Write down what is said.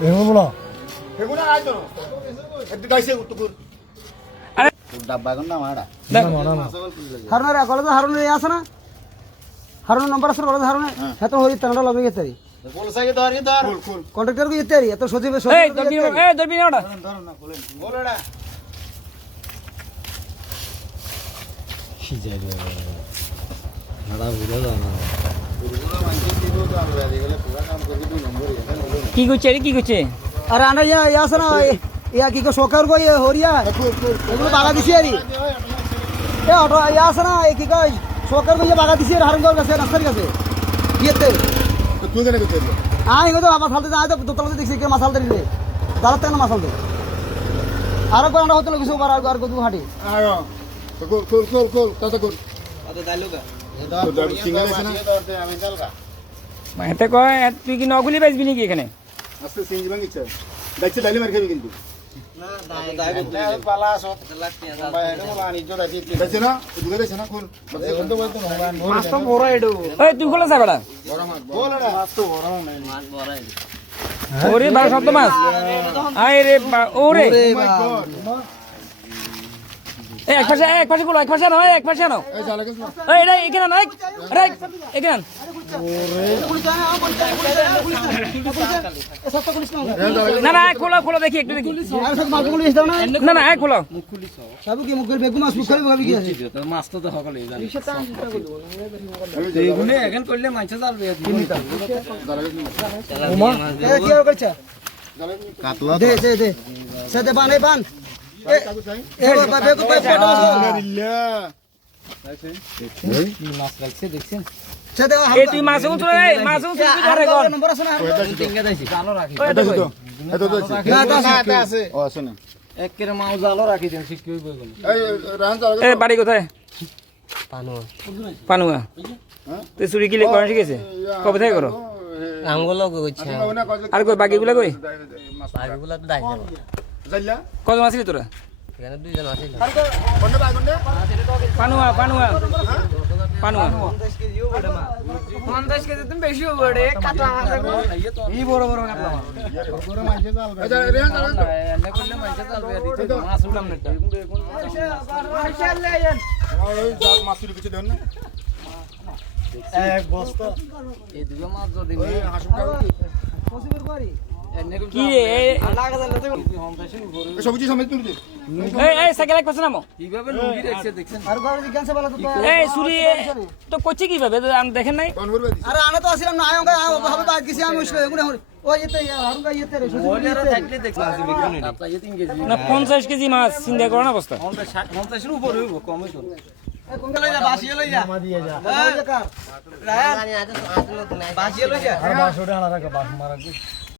বেগুন বলো বেগুন আর আইতো একটু গাইছে উত্তর আরে ডাব্বা কোন না মাড়া হারুনের কলেজে হারুনের আছে না হারুনের নাম্বার আছে কলেজে হারুনের হ্যাঁ তো হই তানটা লগে গেছে বল সাইকে ধর কি ধর কুল কন্ট্রাক্টর কো যেতে এত সচিব এই দরবি নাটা ধর না বলেন বলড়া কি যাই রে নাড়া বুঝা না পুরো মাইকে দিও তো আমরা দেখলে পুরো কাম করে দিই নম্বর এটা কি করছে রে কি করছে আরে আনা ইয়া আছে না ইয়া কি কো সরকার কো হরিয়া এগুলো বাগা দিছি আরি এ অটো ইয়া আছে না কি কই সরকার কো বাগা দিছি আর হারুন কাছে রাস্তার কাছে ইয়েতে তুই কেন করতে আই গো তো আমার ফালতে যায় তো দোতলাতে দেখছি কে মাসাল দিলে দাঁড়াতে না মাসাল দে আর কোন আন্ডা হতে কিছু বার আর কো দু হাঁটি আয়ো কুল কত কুল কত দাইলুকা তো সিঙ্গেল আছে না আমি চালকা এতে কয় তুই কি নগুলি বেচবি নাকি এখানে আজকে সিঙ্গি ভাঙিছে দেখছি ডাইলে মার খাবি কিন্তু না দাই পালা সব দেখছে না দুগে দেখছে না কুল মাছ তো বড় এডো এই তুই খোলা যাবে না বড় মাছ বলড়া মাছ তো বড় নাই মাছ বড় ওরে বাবা শব্দ মাছ আয় রে ওরে এক পাশে গুলো এক পাশে নাও এক পাশে নাও এই জালে গেছ না এই এটা এখানে না আরে এখানে না না খোলা দেখি একটু দেখি আর সব মাছগুলো এসে দাও না না না খোলা সব কি মুখের বেগু মাছ মুখে ভাবি কি আছে মাছ তো সকালে জানি এই এইগুলো এখন করলে মাছ চালবে এ কি করছে কাতলা দে সাথে বান এ কাকু চাই এ বেগু পাই ফটো দিল্লা মাছ লাগছে দেখছেন সাথে এই তুই মাছ উঠরে মাছ উঠরে ধরে কোন নম্বর আছে না টিঙ্গা দাইছি জালো রাখি এটা তো এটা তো না আছে ও আছে না একের মাও জালো রাখি দেন ঠিক কই বই গেল এই রান চাল এই বাড়ি কোথায় পানুয়া তুই চুরি কিলে করা শিখেছে কবে থেকে করো আঙ্গুলো কইছে আর কই বাকিগুলা কই বাকিগুলো তো দাইছে জাল্লা কত মাছ ছিল তোরা এখানে দুইজন আছে কোনটা বাগুন্ডে পানুয়া 50 কেজি তুমি বেশি হবে কাটা মাছ এই বড় বড় কাটা মাছ বড় মাইছে চাল আচ্ছা রেহান চাল এনে করলে মাছ চালবে দিতে মাছ উঠাম না ওই জাল মাছ চুরি কিছু দেন না এক বস্তা এই দুটো মাছ যদি ওই হাসুটা পসিবল করি কি রে লাগা দিলে তো সবজি সমেত তুলছি এই সাইকেল এক পাশে নামো কিভাবে লুঙ্গি রাখছে দেখছেন আর ঘরে জিজ্ঞাসা বলা তো এই চুরি তো করছে কিভাবে আমি দেখেন নাই কোন করবে দিছি আরে আনা তো আসিলাম না আয়ঙ্গা ভাবে বাদ গেছি আমি এগুলো ও এতে হারুঙ্গা এতে রে ওইটারে থাকলে দেখলা আছে বিকুনি আপনারা 3 কেজি না 50 কেজি মাছ চিন্তা করো না অবস্থা 50 এর উপরে হইব কমই তো কোনটা লই যা বাসিয়ে লই যা মামা দিয়ে যা রায়ান বাসিয়ে লই যা আর বাস ওটা হালা রাখা বাস মারা